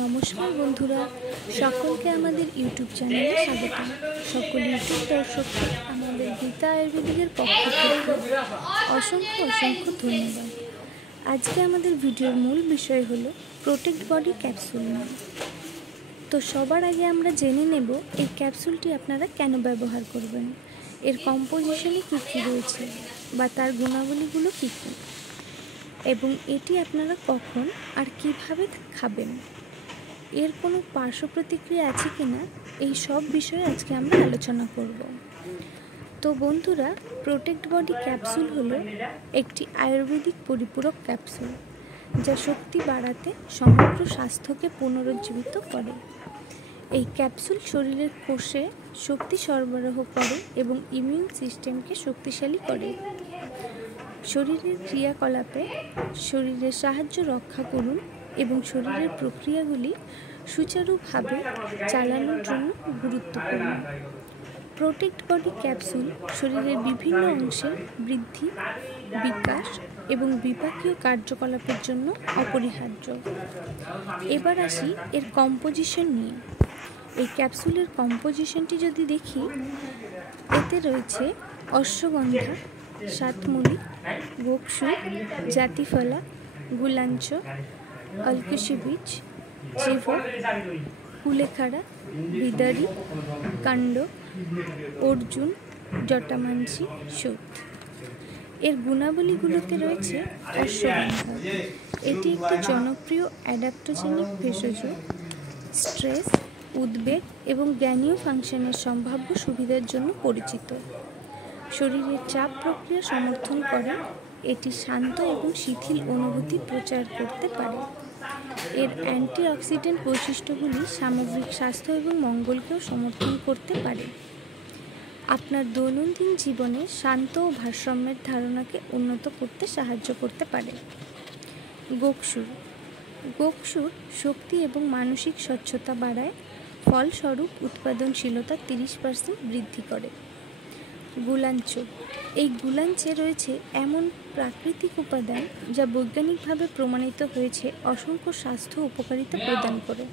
নমস্কার বন্ধুরা, সকলকে আমাদের ইউটিউব চ্যানেলে স্বাগত। সকল ইউটিউব দর্শককে আমাদের গীতা আয়ুর্বেদিকের পক্ষ থেকে অসংখ্য ধন্যবাদ। আজকে আমাদের ভিডিওর মূল বিষয় হলো প্রোটেক্ট বডি ক্যাপসুল নাম। তো সবার আগে আমরা জেনে নেব এই ক্যাপসুলটি আপনারা কেন ব্যবহার করবেন, এর কম্পোজিশনে কী কী রয়েছে বা তার গুণাবলীগুলো কী কী, এবং এটি আপনারা কখন আর কিভাবে খাবেন, এর কোনো পার্শ্ব প্রতিক্রিয়া আছে কি না, এই সব বিষয়ে আজকে আমরা আলোচনা করব। তো বন্ধুরা, প্রোটেক্ট বডি ক্যাপসুল হলো একটি আয়ুর্বেদিক পরিপূরক ক্যাপসুল যা শক্তি বাড়াতে সমগ্র স্বাস্থ্যকে পুনরুজ্জীবিত করে। এই ক্যাপসুল শরীরের কোষে শক্তি সরবরাহ করে এবং ইমিউন সিস্টেমকে শক্তিশালী করে। শরীরের ক্রিয়াকলাপে শরীরের সাহায্য রক্ষা করুন এবং শরীরের প্রক্রিয়াগুলি সুচারুভাবে চালানোর জন্য গুরুত্বপূর্ণ। প্রোটেক্ট বডি ক্যাপসুল শরীরের বিভিন্ন অংশের বৃদ্ধি, বিকাশ এবং বিপাকীয় কার্যকলাপের জন্য অপরিহার্য। এবার আসি এর কম্পোজিশন নিয়ে। এই ক্যাপসুলের কম্পোজিশনটি যদি দেখি, এতে রয়েছে অশ্বগন্ধা, সাতমণি, গোকসুর, জাতিফলা, গুলাঞ্চ, অলকুশি বীজ, জীবক, কুলেখাড়া, বিদারি, কাণ্ড, অর্জুন, জটামানসি, সুত। এর গুণাবলীগুলোতে রয়েছে অশ্বগন্ধা। এটি একটি জনপ্রিয় অ্যাডাপ্টোজেনিক ভেষজ, স্ট্রেস, উদ্বেগ এবং জ্ঞানীয় ফাংশনের সম্ভাব্য সুবিধার জন্য পরিচিত। শরীরের চাপ প্রক্রিয়া সমর্থন করে। এটি শান্ত এবং শিথিল অনুভূতি প্রচার করতে পারে। এর অ্যান্টিঅক্সিডেন্ট বৈশিষ্ট্যগুলি সামগ্রিক স্বাস্থ্য এবং মঙ্গলকেও সমর্থন করতে পারে। আপনার দৈনন্দিন জীবনে শান্ত ও ভারসাম্যের ধারণাকে উন্নত করতে সাহায্য করতে পারে। গোকসুর শক্তি এবং মানসিক স্বচ্ছতা বাড়ায়, ফলস্বরূপ উৎপাদনশীলতা 30% বৃদ্ধি করে। গুলাঞ্চ, এই গুলাঞ্চে রয়েছে এমন প্রাকৃতিক উপাদান যা বৈজ্ঞানিকভাবে প্রমাণিত হয়েছে অসংখ্য স্বাস্থ্য উপকারিতা প্রদান করে।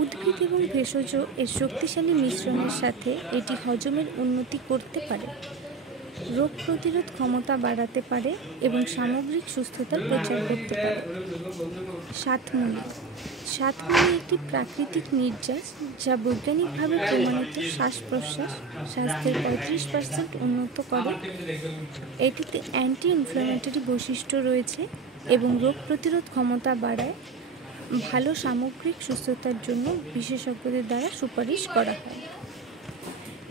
উদ্ভিদ এবং ভেষজ এর শক্তিশালী মিশ্রণের সাথে এটি হজমের উন্নতি করতে পারে, রোগ প্রতিরোধ ক্ষমতা বাড়াতে পারে এবং সামগ্রিক সুস্থতার প্রচার করতে পারে। সাতমণি একটি প্রাকৃতিক নির্যাস যা বৈজ্ঞানিকভাবে প্রমাণিত শ্বাস প্রশ্বাস স্বাস্থ্যের 35% উন্নত করে। এটিতে অ্যান্টি ইনফ্ল্যামেটরি বৈশিষ্ট্য রয়েছে এবং রোগ প্রতিরোধ ক্ষমতা বাড়ায়। ভালো সামগ্রিক সুস্থতার জন্য বিশেষজ্ঞদের দ্বারা সুপারিশ করা হয়।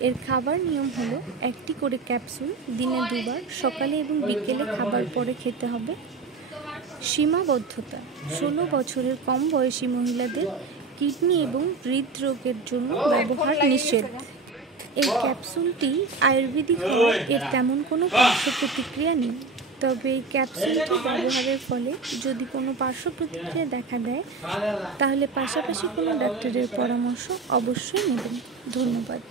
এর খাবার নিয়ম হলো একটি করে ক্যাপসুল দিনে 2 বার, সকালে এবং বিকেলে খাবার পরে খেতে হবে। সীমাবদ্ধতা: 16 বছরের কম বয়সী মহিলাদের কিডনি এবং হৃদরোগের জন্য ব্যবহার নিষেধ। এই ক্যাপসুলটি আয়ুর্বেদিক হওয়ায় এর তেমন কোনো পার্শ্ব প্রতিক্রিয়া নেই, তবে এই ক্যাপসুলটি ব্যবহারের ফলে যদি কোনো পার্শ্ব প্রতিক্রিয়া দেখা দেয় তাহলে পাশাপাশি কোনো ডাক্তারের পরামর্শ অবশ্যই নেবেন। ধন্যবাদ।